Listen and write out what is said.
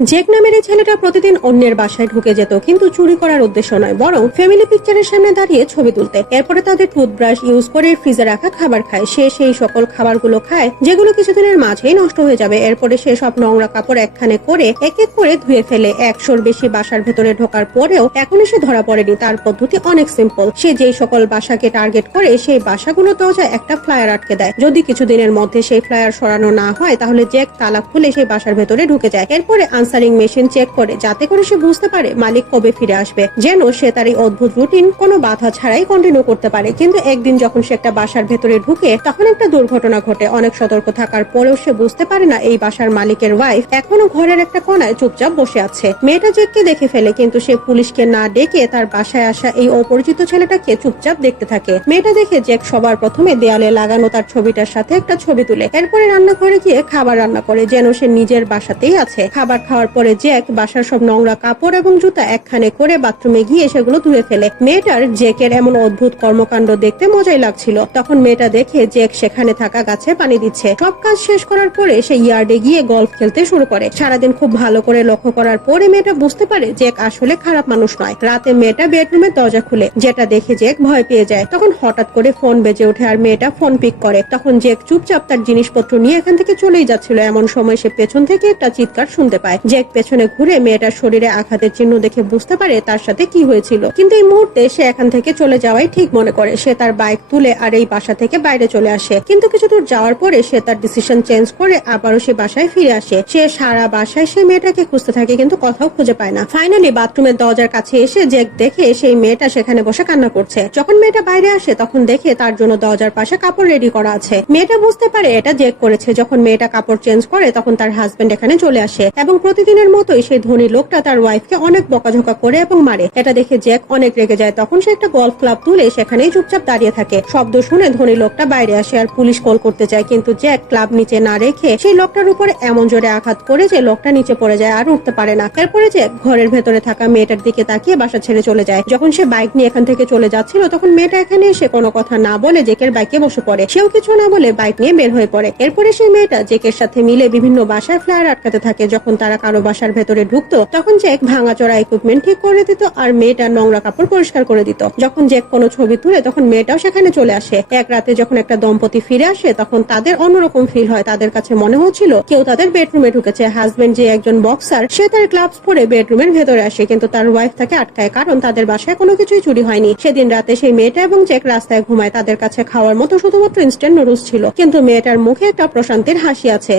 Jack নামের এই ছেলেটা প্রতিদিন অন্যের বাসায় ঢুকে যেত, কিন্তু চুরি করার উদ্দেশ্য নয়, বরং ফ্যামিলি পিকচারের সামনে দাঁড়িয়ে ছবি তুলতে। এরপরে তাদের টুথব্রাশ ইউজ করে ফ্রিজে রাখা খাবার খায়। সে সেই সকল খাবারগুলো খায় যেগুলো কিছুদিনের মাঝেই নষ্ট হয়ে যাবে। এরপরে সে সব নোংরা কাপড় একখানে করে এক এক করে ধুয়ে ফেলে। 100-র বেশি বাসার ভেতরে ঢোকার পরেও এখনো সে ধরা পড়েনি। তার পদ্ধতি অনেক সিম্পল। সে যেই সকল বাসাকে টার্গেট করে সেই বাসাগুলো দরজায় একটা ফ্লায়ার আটকে দেয়। যদি কিছুদিনের মধ্যে সেই ফ্লায়ার সরানো না হয়, তাহলে জ্যাক তালা খুলে সেই বাসার ভেতরে ঢুকে যায়। এরপরে আনসারিং মেশিন চেক করে, যাতে করে সে বুঝতে পারে মালিক কবে ফিরে আসবে, যেন সে তার এই অদ্ভুত রুটিন কোনো বাধা ছাড়াই কন্টিনিউ করতে পারে। কিন্তু একদিন যখন সে একটা বাসার ভেতরে ঢুকে, তখন একটা দুর্ঘটনা ঘটে। অনেক সতর্ক থাকার পরেও সে বুঝতে পারে না এই বাসার মালিকের ওয়াইফ এখনো ঘরের একটা কোনায় চুপচাপ বসে আছে। মেয়েটা জ্যাককে দেখে ফেলে, কিন্তু সে পুলিশকে না ডেকে তার বাসায় আসা এই অপরিচিত ছেলেটাকে চুপচাপ দেখতে থাকে। মেয়েটা দেখে জ্যাক সবার প্রথমে দেয়ালে লাগানো তার ছবিটার সাথে একটা ছবি তুলে। এরপরে রান্নাঘরে গিয়ে খাবার রান্না করে, যেন সে নিজের বাসাতেই আছে। খাবার খাওয়ার পরে জ্যাক বাসার সব নোংরা কাপড় এবং জুতা একখানে করে বাথরুমে গিয়ে সেগুলো ধুয়ে ফেলে। মেয়েটার জ্যাকের এমন অদ্ভুত কর্মকাণ্ড দেখতে মজাই লাগছিল। তখন মেয়েটা দেখে জ্যাক সেখানে থাকা গাছে পানি দিচ্ছে। সব কাজ শেষ করার পরে সে ইয়ার্ডে গিয়ে গল্ফ খেলতে শুরু করে। সারাদিন খুব ভালো করে লক্ষ্য করার পরে মেয়েটা বুঝতে পারে জ্যাক আসলে খারাপ মানুষ নয়। রাতে মেয়েটা বেডরুমের দরজা খুলে, যেটা দেখে জ্যাক ভয় পেয়ে যায়। তখন হঠাৎ করে ফোন বেজে ওঠে আর মেয়েটা ফোন পিক করে। তখন জ্যাক চুপচাপ তার জিনিসপত্র নিয়ে এখান থেকে চলেই যাচ্ছিল। এমন সময় সে পেছন থেকে একটা চিৎকার শুনতে পায়। জ্যাক পেছনে ঘুরে মেয়েটার শরীরে আঘাতের চিহ্ন দেখে বুঝতে পারে তার সাথে কি হয়েছিল। কিন্তু এই মুহূর্তে সে এখান থেকে চলে যাওয়াই ঠিক মনে করে। সে তার বাইক তুলে আর এই বাসা থেকে বাইরে চলে আসে। কিন্তু কিছু দূর যাওয়ার পরে সে তার ডিসিশন চেঞ্জ করে আবারও সে বাসায় ফিরে আসে। সে সারা বাসায় সেই মেয়েটাকে খুঁজতে থাকে, কিন্তু কোথাও খুঁজে পায় না। ফাইনালি বাথরুমের দরজার কাছে এসে জ্যাক দেখে সেই মেয়েটা সেখানে বসে কান্না করছে। যখন মেয়েটা বাইরে আসে, তখন দেখে তার জন্য দরজার পাশে কাপড় রেডি করা আছে। মেয়েটা বুঝতে পারে এটা জ্যাক করেছে। যখন মেয়েটা কাপড় চেঞ্জ করে, তখন তার হাজবেন্ড এখানে চলে আসে এবং প্রতিদিনের মতোই সেই ধনী লোকটা তার ওয়াইফকে অনেক বকাঝকা করে এবং মারে। এটা দেখে জ্যাক অনেক রেগে যায়। তখন সে একটা গলফ ক্লাব তুলে সেখানেই চুপচাপ দাঁড়িয়ে থাকে। শব্দ শুনে ধনী লোকটা বাইরে আসে আর পুলিশ কল করতে চায়, কিন্তু জ্যাক ক্লাব নিচে না রেখে সেই লোকটার উপরে এমন জোরে আঘাত করে যে লোকটা নিচে পড়ে যায় আর উঠতে পারে না। এরপরে জ্যাক ঘরের ভেতরে থাকা মেয়েটার দিকে তাকিয়ে বাসা ছেড়ে চলে যায়। যখন সে বাইক নিয়ে এখান থেকে চলে যাচ্ছিল, তখন মেয়েটা এখানে এসে কোনো কথা না বলে জ্যাকের বাইকে বসে পড়ে। সেও কিছু না বলে বাইক নিয়ে বের হয়ে পড়ে। এরপরে সেই মেয়েটা জ্যাকের সাথে মিলে বিভিন্ন বাসায় ফ্লায়ার আটকাতে থাকে। যখন তারা কারো বাসার ভেতরে ঢুকতো, তখন জ্যাক ভাঙাচোরা ইকুইপমেন্ট ঠিক করে দিত আর মেয়েটার নোংরা কাপড় পরিষ্কার করে দিত। যখন জ্যাক কোনো ছবি তুলে, তখন মেয়েটাও সেখানে চলে আসে। এক রাতে যখন একটা দম্পতি ফিরে আসে, তখন তাদের অন্যরকম ফিল হয়। তাদের কাছে মনে হচ্ছিল কেউ তাদের বেডরুমে ঢুকেছে। হাজবেন্ড যে একজন বক্সার, সে তার গ্লাভস পরে বেডরুমের ভেতরে আসে, কিন্তু তার ওয়াইফ তাকে আটকায়, কারণ তাদের বাসায় কোনো কিছুই চুরি হয়নি। সেদিন রাতে সেই মেয়েটা এবং জ্যাক রাস্তায় ঘুমায়। তাদের কাছে খাওয়ার মতো শুধুমাত্র ইনস্ট্যান্ট নুডলস ছিল, কিন্তু মেয়েটার মুখে একটা প্রশান্তির হাসি আছে।